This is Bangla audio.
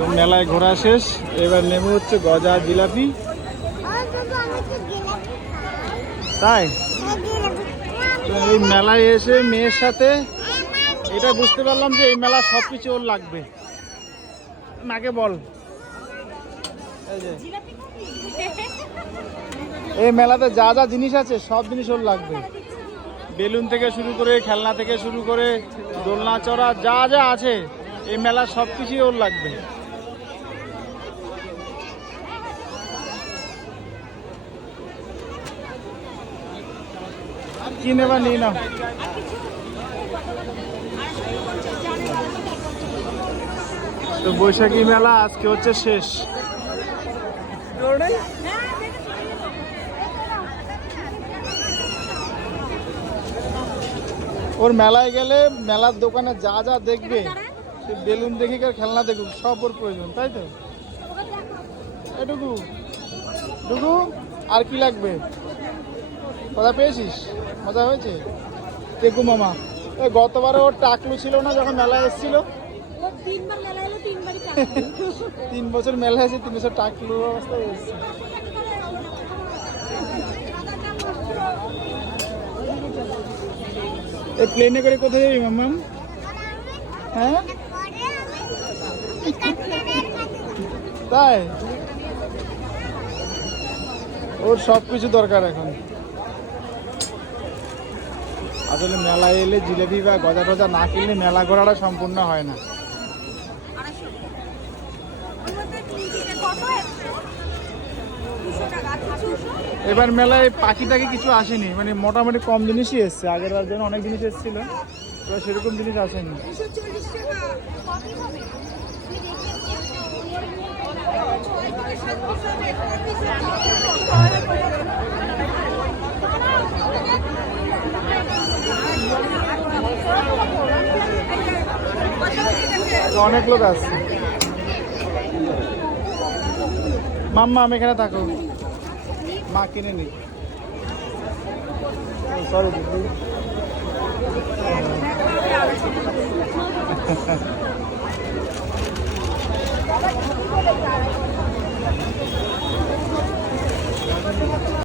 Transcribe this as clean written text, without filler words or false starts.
তো মেলায় ঘোরা শেষ, এবার নেব হচ্ছে গজা জিলাপি। তাই তো এই মেলায় এসে মেয়ের সাথে এটা বুঝতে পারলাম যে এই মেলা সব কিছু ওর লাগবে। মাকে বল, এই মেলাতে যা যা জিনিস আছে সব জিনিস ওর লাগবে। বেলুন থেকে শুরু করে, খেলনা থেকে শুরু করে, দোলনা চড়া যা যা আছে এই মেলার সব কিছুই ওর লাগবে। কি নেবা নিয়ে নাও। তো বৈশাখী মেলা আজকে হচ্ছে শেষ। ওর মেলায় গেলে মেলার দোকানে যা যা দেখবে, বেলুন দেখুক আর খেলনা দেখুক, সব ওর প্রয়োজন, তাই তো? এটুকু টুকু আর কি লাগবে? কথা পেয়েছিস? মজা হয়েছে? দেখু মামা, গতবারে ওর টাকলু ছিল না যখন মেলায় এসেছিল? 3 বছর মেলা আছে, 3 বছর টাকলু অবস্থায় এসেছে। এই প্লেনে করে কোথায় যাবি মাম্মাম? হ্যাঁ তাই, ওর সব কিছু দরকার এখন। আসলে মেলায় এলে জিলেবি বা গজা টজা না কিনলে মেলা ঘোরাটা সম্পূর্ণ হয় না। এবার মেলায় পাখি টাকি কিছু আসেনি, মানে মোটামুটি কম জিনিসই এসছে। আগের বার যেন অনেক জিনিস এসেছিল, এবার সেরকম জিনিস আসেনি। অনেক লোক আসছে। মাম্মা আমি এখানে থাকো, মা কিনে নি। সরি দিদি।